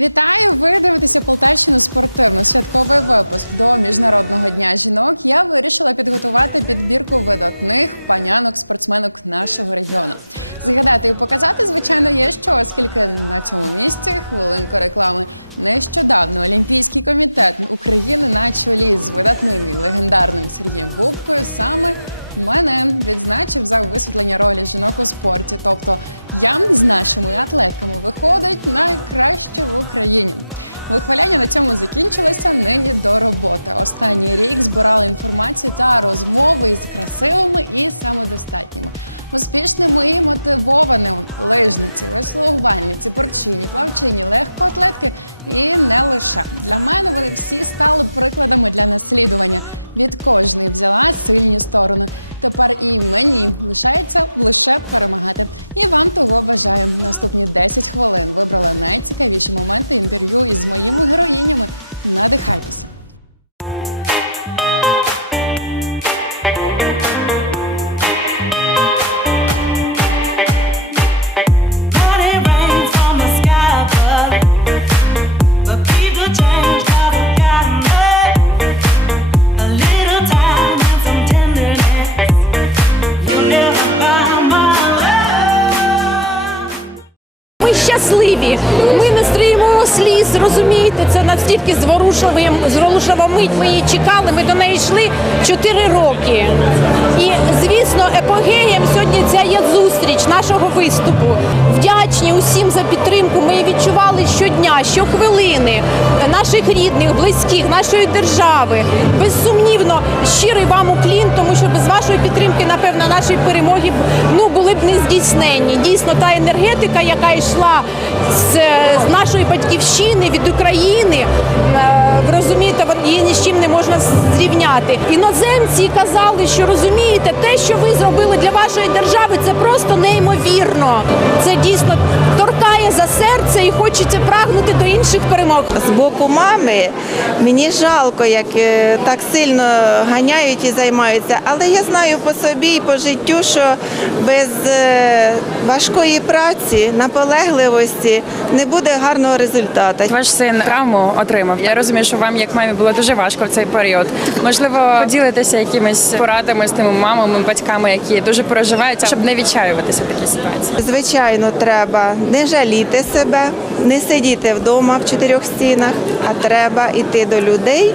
Вітаю! Ви дивитеся Полтавщину спортивну святковий випуск до міжнародного дня жінок. Я вирішила підготувати підбірку видатних панянок спортсменок нашого регіону. Згадати і показати, звичайно, є що, оскільки на цьому місці хвилинка реклами. Нещодавно Олімпійський комітет України на чолі з видатним і легендарним Сергієм Бубкою саме Мене відзначив за висвітлення ролі жінок у спорті. Тобто я з нашими атлетками виходить найкраще в Україні. Вихваляння на цьому закінчилося нині до роботи. Останній рік збирали інформацію та розмови із красивими і самодостатніми, успішними і мотивованими лижниці, веслувальниці, борчині, плавчині, легкоатлетки і не лише для мене. Вони всі стали прикладами для наслідування. Від кожної взяла сильні сторони. Тепер і мені лишається лише перемагати. І вам того бажаю. Наступні 10 хвилин вибрала найцікавіші моменти інтерв'ю із моїми героїнями. Надихайтеся. 4 роки. І звісно, епогеєм сьогодні ця є зустріч нашого виступу. Вдячні усім за підтримку. Ми відчували щодня, щохвилини наших рідних, близьких, нашої держави. Безсумнівно, щирий вам уклін, тому що без вашої підтримки, напевно, наші перемоги ну були б не здійсненні. Дійсно, та енергетика, яка йшла з, з нашої батьківщини від України, е, ви розумієте, її ні з чим не можна зрівняти. Іноземці казали, що розумієте, те, що ви зробили для вашої держави, це просто неймовірно. Це дійсно торкає за серце і хочеться прагнути до інших перемог. З боку мами мені жалко, як е, так сильно ганяють і займаються. Але я знаю по собі і по життю, що без е, важкої праці, наполегливості не буде гарного результату. Ваш син травму отримав. Я розумію, що вам, як мамі, було дуже важко в цей період. Можливо, поділитися якимись порадами з тими мамами, батьками, які дуже переживають, щоб не відчаюватися в такій ситуації. Звичайно, треба не жаліти себе, не сидіти вдома в чотирьох стінах, а треба йти до людей,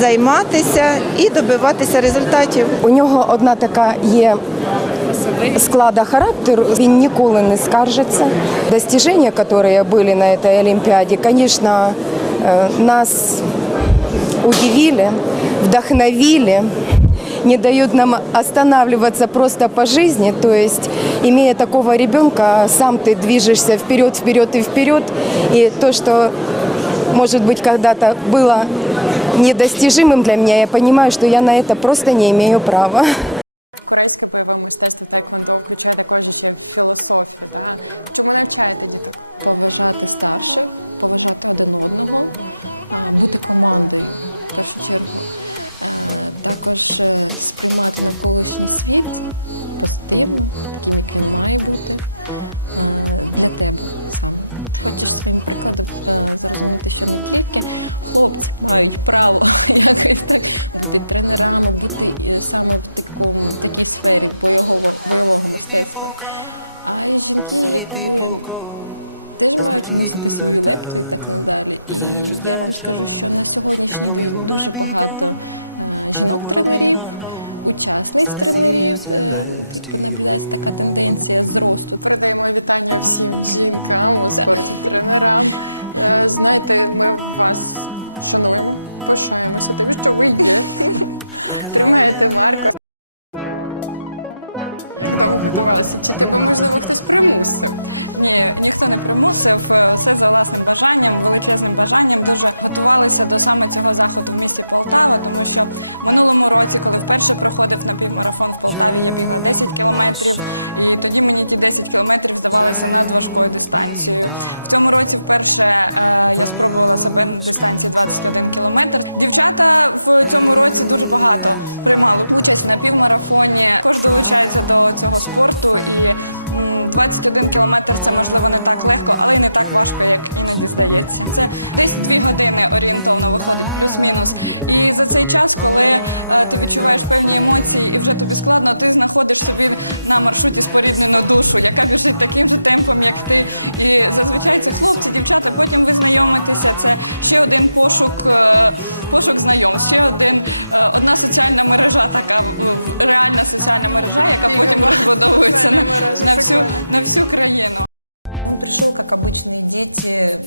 займатися і добиватися результатів. У нього одна така є склада характеру, він ніколи не скаржиться. Достижения, которые были на этой Олимпиаде, конечно, э, нас удивили, вдохновили, не дают нам останавливаться просто по жизни. То есть, имея такого ребенка, сам ты движешься вперед, вперед и вперед. И то, что, может быть, когда-то было недостижимым для меня, я понимаю, что я на это просто не имею права. Корейське бойове мистецтво тайквондо включає також ще філософію. Да? Чому навчаєте діток? поважати старших, поважати один одного, бути командою в першу чергу. Е, Також е, сприймати навколишній світ позитивно, таким, як він має бути е, для тебе саме. Хочеш своїм прикладом зрозуміти, що не тільки хлопці мають право якось так бути тренерами, бути саме в такому в такій сфері бойового бойового мистецтва. А й жінки, якби теж мають вносити свою лепту і так надалі. І я вам скажу, що на сьогоднішній день дуже багато е, жінок-тренерів, учасниць тренерів. Е, якби наблюдається така тенденція зросту. Передаємо вітання всім жінкам у спорті, тренерам. Е, Знаєте, ми вас шануємо, пишаємося тим, що ви є. Тримаєте марку. Довго готувалися? Чи тебе, можливо, хтось примусив? Ні, ніхто не примусив. е, Все за власним бажанням, величезним бажанням. Дуже готувалися до саме цього заходу в місті Полтава, тому що минулому році, коли вперше проходив напівмарафон в Полтаві, я бігла 10 кілометрів, і тоді мені ті 10 кілометрів здавалися надважкою дистанцією. В цьому році вперше е, я спробувала себе на дистанції 21 кілометр. Дівчата в цьому році дуже багато приймали участь в напівмарафоні. Також долучаються до цього цього спорту. І м, 21 кілометр це можливо не так легко, але й не так важко, як іноді здається. Це десь 2 години орієнтовно виходить, плюс-мінус. І за цей час, коли е, ти відчуваєш певні емоції і вже тобі складно, ти знаходиш собі на маршруті споріднену душу, яка біжить таким же темпом, як ти. І зазвичай це хлопці, дівчата. Потім ви знайомитеся. Це ще один пошук, е, пошук знайомств, ще один е, одна соціальна мережа, така в- в- реальна соціальна мережа, яка потім розбудовується на, на всю на всю країну. Он пришел, как обычные дети,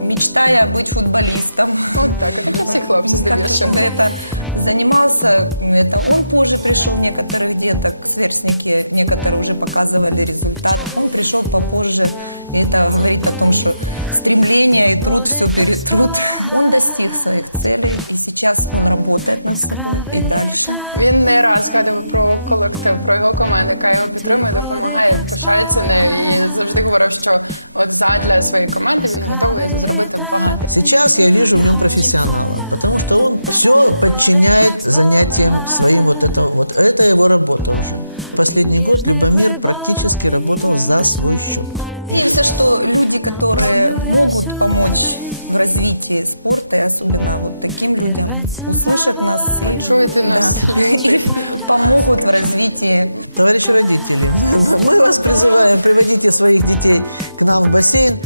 мечтая быть футболистом. От так, от як і всі хлопці Как здебільшого. это занимался, это он позже пришел, некоторых деток, сверстники, некоторые уже показывали результат. Он пришел попозже, и это говорит о том, что стремление и труд все перетрут. Он достиг своих целей, и сейчас он работает над собой и дальше. Він не раз згадував про колектив, про його команду, яка його підтримує, допомагає, пишається нею і завжди говорив, що от задля своєї команди він готовий зробити багато. Сейчас я вижу в нем профессионала, потому что он все подчиняет занятиям своим. Вот это, вот это его работа уже. Последний год Любомир практически работал за свой счет. Надеемся, что люди, которые могут помочь в развитии спорта, и особенно вот таким людям, услышат нас и, Почуйте нас, да, и помогут в развитии Товарищи родители, мы, мы вас призываем, приводите своих детей к нам в бассейн.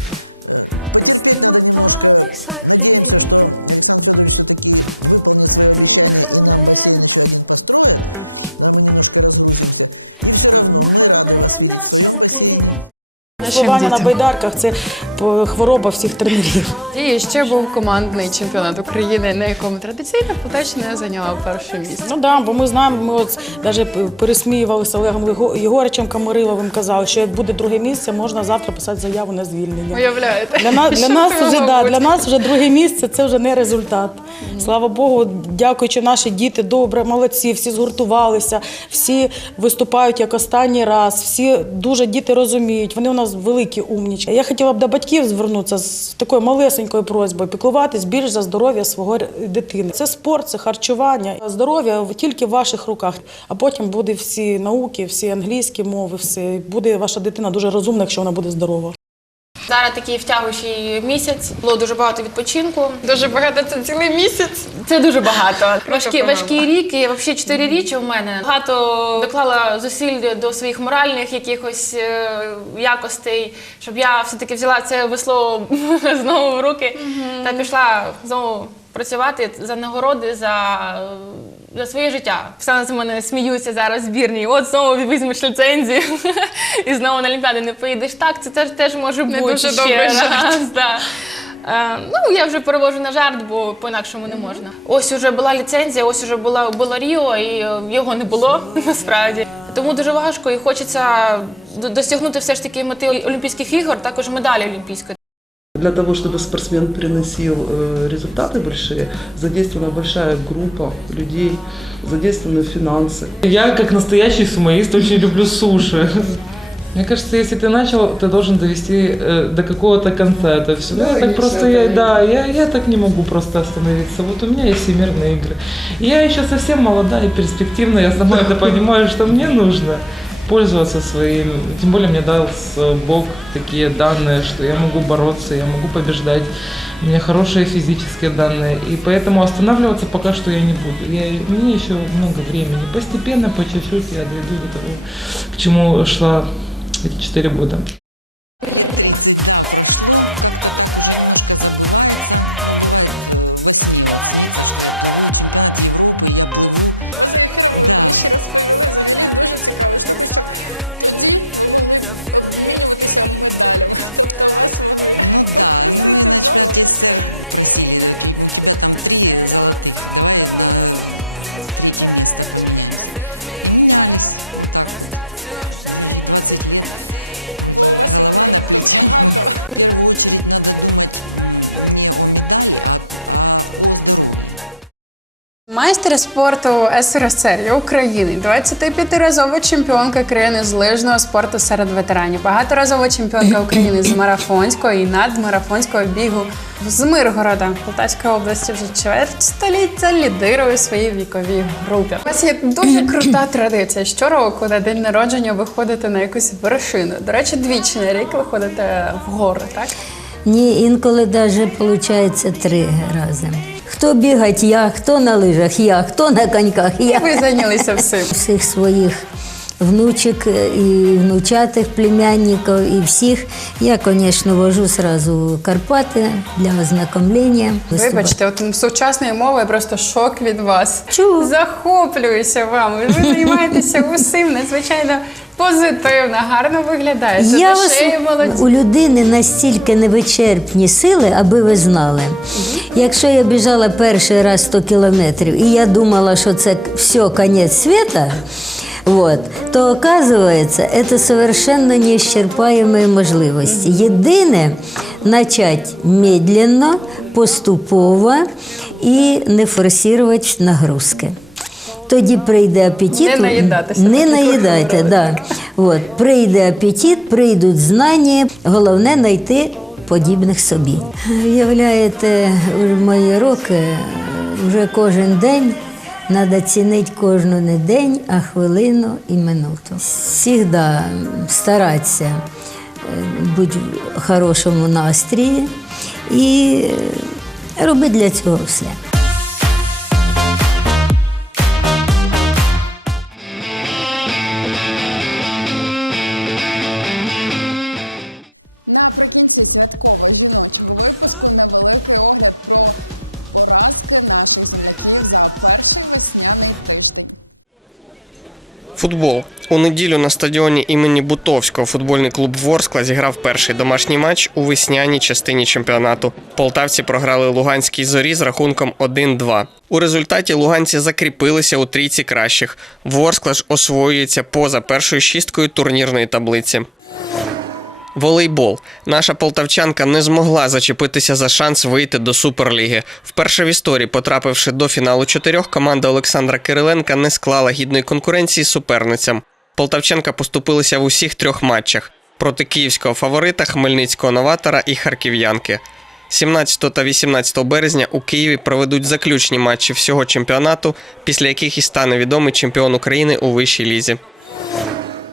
Э, Потерпеть надо немножко. Надеемся, что Александр Федорович все-таки выполнит свое обещание и нам бассейн еще один построит. Да, мы немножко разгрузимся. И все равно мы рады вас видеть в своем бассейне. Веслування на байдарках це хвороба всіх тренерів. І ще був командний чемпіонат України, на якому традиційно Полтавщина зайняла перше місце. Ну да, бо ми знаємо, ми от навіть пересміювалися Олегом Єгоричем Камариловим, казали, що як буде друге місце, можна завтра писати заяву на звільнення. Уявляєте? Для нас, для нас вже да, для нас вже друге місце це вже не результат. Слава Богу, дякуючи наші діти, добре, молодці, всі згуртувалися, всі виступають як останній раз, всі дуже діти розуміють. Вони у нас великі умнічки. Я хотіла б до батьків звернутися з такою малесенькою просьбою піклуватись більш за здоров'я свого дитини. Це спорт, це харчування. Здоров'я тільки в ваших руках. А потім буде всі науки, всі англійські мови, все буде ваша дитина дуже розумна, якщо вона буде здорова. Зараз такий втягуючий місяць, було дуже багато відпочинку. Дуже багато це цілий місяць. Це дуже багато. Погано. важкий рік, і взагалі 4 річі в мене. Багато доклала зусиль до своїх моральних якихось е, якостей, щоб я все-таки взяла це весло знову в руки та пішла знову працювати за нагороди, за, за своє життя. Все з мене сміються зараз збірні. От знову візьмеш ліцензію і знову на Олімпіади не поїдеш. Так, це теж, теж може Не бути дуже ще добрий раз. жарт. Да. Е, ну, я вже перевожу на жарт, бо по-інакшому не можна. Ось уже була ліцензія, ось уже була, було Ріо, і е, його не було насправді. Тому дуже важко і хочеться досягнути все ж таки мети Олімпійських ігор, також медалі Олімпійської. Для того, чтобы спортсмен приносил э, результаты большие, задействована большая группа людей, задействованы финансы. Я, как настоящий сумоист, очень люблю суши. Мне кажется, если ты начал, ты должен довести э, до какого-то конца это все. Да, я так просто, я, да, я, я так не могу просто остановиться. Вот у меня есть всемирные игры. Я еще совсем молодая и перспективная, я сама это понимаю, что мне нужно пользоваться своим. Тем более мне дал Бог такие данные, что я могу бороться, я могу побеждать. У меня хорошие физические данные, и поэтому останавливаться пока что я не буду. Я, мне еще много времени. Постепенно, по чуть-чуть я дойду до того, к чему шла эти четыре года. Лет 30, да, прошло. Как-то так уже немножко забывается. Ну, бывает э, во сне вот снится, что я плыву, чемпионат Европы, я плыву. Ви за ефіром ви Да. мені ще розповіли взагалі дуже цікаву штуку, що тоді ви могли б обмінюватися медалями. Тобто у вас могли Ну да, ну мы на попросити чемпионате СССР просили, у те- у тебя там три золотых, давай на третье место поменяемся. И менялись вот так вот. Уже ей 20 лет. Вроде у вас голова на плечах. В первую очередь надо думать не о медали, а, а о здоровье. Майстер спорту СРСР України, 25-разова чемпіонка країни з лижного спорту серед ветеранів, багаторазова чемпіонка України з марафонського і надмарафонського бігу з Миргорода Полтавської області вже чверть століття лідирує своїй віковій групі. У вас є дуже крута традиція. Щороку на день народження виходите на якусь вершину. До речі, двічі на рік виходите в гори, так? Ні, інколи навіть виходить три рази. Хто бігать, я, хто на лижах, я, хто на коньках, я. Ви зайнялися всім. Всіх своїх внучок і внучатих племянників, і всіх. Я, звісно, вожу сразу Карпати для ознакомлення. Вибачте, от сучасною мовою просто шок від вас. Чого? Захоплююся вами. Ви займаєтеся усім надзвичайно позитивно, гарно виглядаєте. Я Душею вас, молодці. у людини настільки невичерпні сили, аби ви знали. Якщо я біжала перший раз 100 кілометрів, і я думала, що це все, кінець світа, вот, то оказывается, это совершенно неисчерпаемые можливості. Єдине начать медленно, поступово і не форсувати нагрузки. Тоді прийде апетит. Не наїдатися, Не наїдайте, да. От, прийде апетит, прийдуть знання. Головне знайти подібних собі. Уявляєте, у мої роки вже кожен день треба цінити кожну не день, а хвилину і минуту. Всігда старатися е, бути в хорошому настрії і е, робити для цього все. Наприкінці святкового жіночого випуску невеликий огляд про поразки наших земляків за перший весняний тиждень. Футбол у неділю на стадіоні імені Бутовського футбольний клуб Ворскла зіграв перший домашній матч у весняній частині чемпіонату. Полтавці програли Луганській зорі з рахунком 1-2. У результаті луганці закріпилися у трійці кращих. Ворскла ж освоюється поза першою шісткою турнірної таблиці. Волейбол. Наша полтавчанка не змогла зачепитися за шанс вийти до Суперліги. Вперше в історії, потрапивши до фіналу чотирьох, команда Олександра Кириленка не склала гідної конкуренції суперницям. Полтавчанка поступилися в усіх трьох матчах проти київського фаворита, хмельницького новатора і харків'янки. 17 та 18 березня у Києві проведуть заключні матчі всього чемпіонату, після яких і стане відомий чемпіон України у вищій лізі.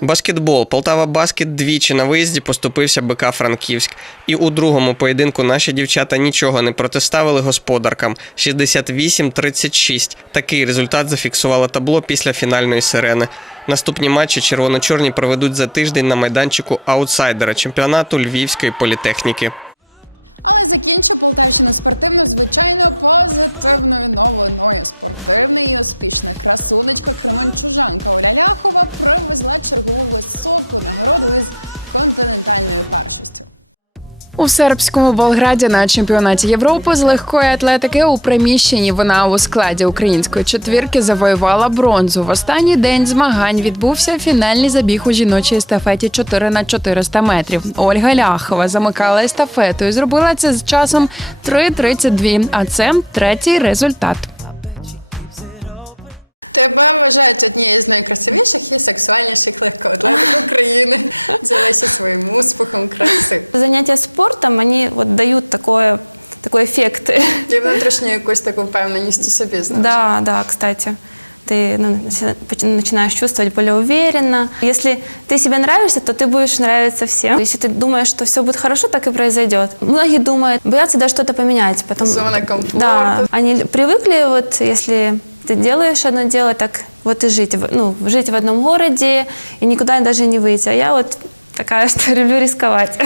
Баскетбол. Полтава Баскет двічі на виїзді поступився БК Франківськ. І у другому поєдинку наші дівчата нічого не протиставили господаркам 68-36. Такий результат зафіксувало табло після фінальної сирени. Наступні матчі червоно-чорні проведуть за тиждень на майданчику аутсайдера чемпіонату Львівської політехніки. Але закінчу Полтавщину спортивну, звичайно, позитивною новиною. Спортивна і успішна красунечка Кременчужанка Оля Ляхова привезла чергову високу нагороду із континентальною першістю. У сербському Болграді на чемпіонаті Європи з легкої атлетики у приміщенні вона у складі української четвірки завоювала бронзу. В останній день змагань відбувся фінальний забіг у жіночій естафеті 4 на 400 метрів. Ольга Ляхова замикала естафету і зробила це з часом 3.32, а це третій результат. Тебе вважають однією з найкрасивіших і сексуальніших легкоатлетик України. Ділися своїм успіхом краси. Занятия спортом, они вот дают такое, такой эффект. І внутрішню якусь таку впевненість у собі знаєш. Да, да, кстати. Ты ну, начи- начинаешь чувствовать более уверенно. Если ты себе нравишься, то ты будешь нравиться всем. Если ты думаешь, что все будет хорошо, так и произойдет. Многие думают, боятся даже что-то поменять. Потом, Зона комфорта. Да, они привыкли, вот если ты делаешь одно дело, так вот и жить. Ну, жить в одном городе и никуда даже не выйти. А я вот такая, что люблю рисковать.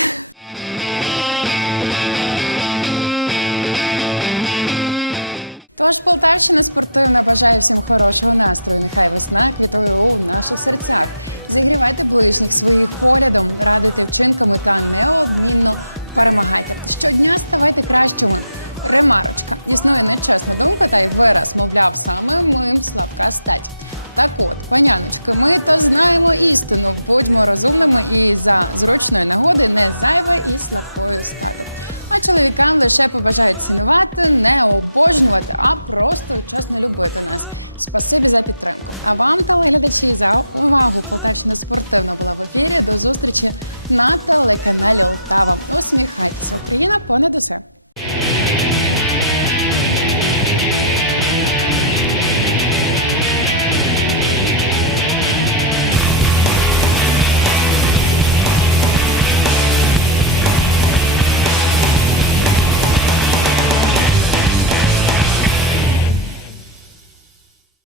Тож Полтавщина спортивна бажає всім хорошого настрою. Нехай весна квітує у наших серцях. Зігрівайте ближніх своїх поглядом, радуйте вчинками та неодмінно перемагайте. Щодня ставайте кращими. Ремарочка. Існує нечесна думка та й вираз, мовляв, саме ми слабка стать. Так от, паняночки, ми то знаємо істину. Будьмо розумними і за зручної нагоди не зайве і слабкою стати. А чоловікам лише побажають цінувати, не обожнювати, а просто чесно любити нас. Спасибі за підтримку. А вам, телеглядачі, за увагу. Полтавщина спортивна була в ефірі. До зустрічі на телеканалі Олтава. Усміхайтеся, Україна понад усе.